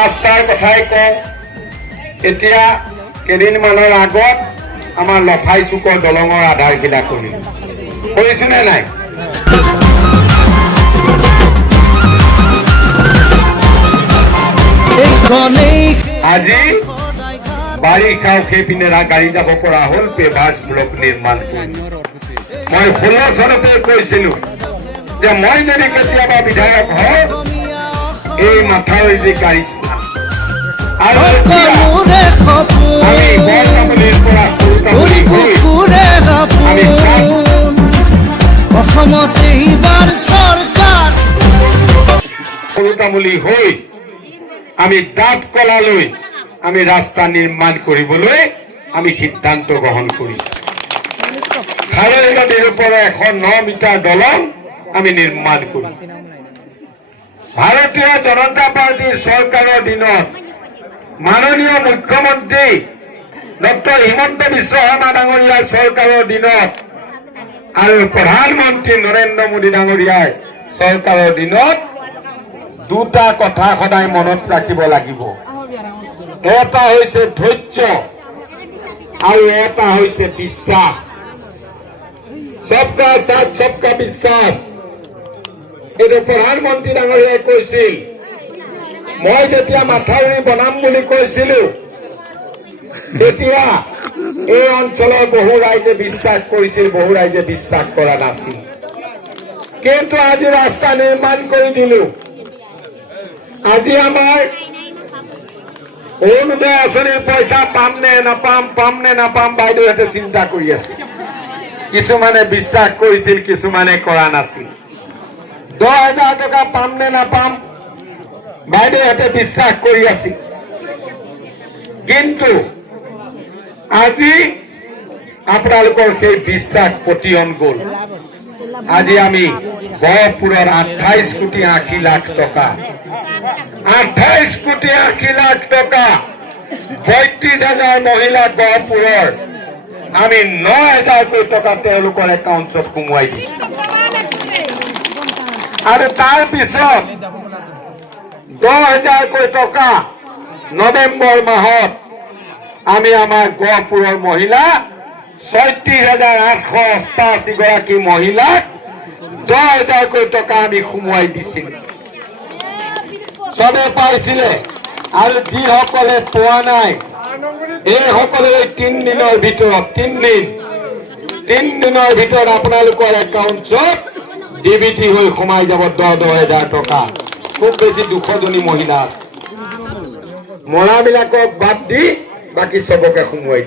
ৰাস্তাৰ কথাই কওঁ এতিয়া কেইদিনমানৰ আগত আমাৰ লফাই চুকৰ দলঙৰ আধাৰশিলা কৰিছো নে নাই আজি বাৰিষা সেইপিনে গাড়ী যাব পৰা হ'ল পেভাৰ্ছ ব্লক নিৰ্মাণ কৰি মই 16 চনতে কৈছিলো যে মই যদি কেতিয়াবা বিধায়ক হওঁ এই মাথাউৰিৰে গাড়ী চলাম আৰু আমি বৰতামুলীৰ পৰা সৰুতামুলী হৈ আমি দাঁত কলালৈ আমি ৰাস্তা নিৰ্মাণ কৰিবলৈ আমি সিদ্ধান্ত গ্ৰহণ কৰিছো খালৈ নদীৰ ওপৰত 109 মিটাৰ দলং আমি নিৰ্মাণ কৰিম ভাৰতীয় জনতা পাৰ্টিৰ চৰকাৰৰ দিনত মাননীয় মুখ্যমন্ত্ৰী ডক্টৰ হিমন্ত বিশ্ব শৰ্মা ডাঙৰীয়াৰ চৰকাৰৰ দিনত আৰু প্ৰধানমন্ত্ৰী নৰেন্দ্ৰ মোদী ডাঙৰীয়াৰ চৰকাৰৰ দিনত দুটা কথা সদায় মনত ৰাখিব লাগিব এটা হৈছে ধৈৰ্য আৰু এটা হৈছে বিশ্বাস सबका साथ सबका विश्वास এই প্ৰধানমন্ত্ৰী ডাঙৰীয়াই কৈছিল মই যেতিয়া মাথাউৰি বনাম বুলি কৈছিলো তেতিয়া এই অঞ্চলৰ বহু ৰাইজে বিশ্বাস কৰিছিল বহু ৰাইজে বিশ্বাস কৰা নাছিল কিন্তু আজি ৰাস্তা নিৰ্মাণ কৰি দিলো আজি আমাৰ অৰুণোদয় আঁচনিৰ পইচা পাম নে নাপাম বাইদেউহঁতে চিন্তা কৰি আছে কিছুমানে বিশ্বাস কৰিছিল কিছুমানে কৰা নাছিল 10,000 টকা পাম নে নাপাম বাইদেউহঁতে বিশ্বাস কৰি আছিল কিন্তু আজি আপোনালোকৰ সেই বিশ্বাস পতিয়ন গ'ল আজি আমি গহপুৰৰ 28 কোটি 80 লাখ টকা 28 কোটি 80 লাখ টকা 32,000 মহিলা গহপুৰৰ আমি 9,000 কোটি টকা তেওঁলোকৰ একাউণ্টত সোমোৱাই দিছো আৰু তাৰ পিছত 10,000 কোটি টকা নৱেম্বৰ মাহত আমি আমাৰ গহপুৰৰ মহিলা 36,888 গৰাকী মহিলাক 10,000 কোটি টকা আমি সোমোৱাই দিছিলো সবে পাইছিলে আৰু যিসকলে পোৱা নাই এই সকলে 3 দিনৰ ভিতৰত 3 দিনৰ ভিতৰত আপোনালোকৰ একাউণ্টত ডিবিটি হৈ সোমাই যাব 10,000 টকা খুব বেছি 200 জনী মহিলা আছে মৰাবিলাকক বাদ দি বাকি সবকে সোমোৱাই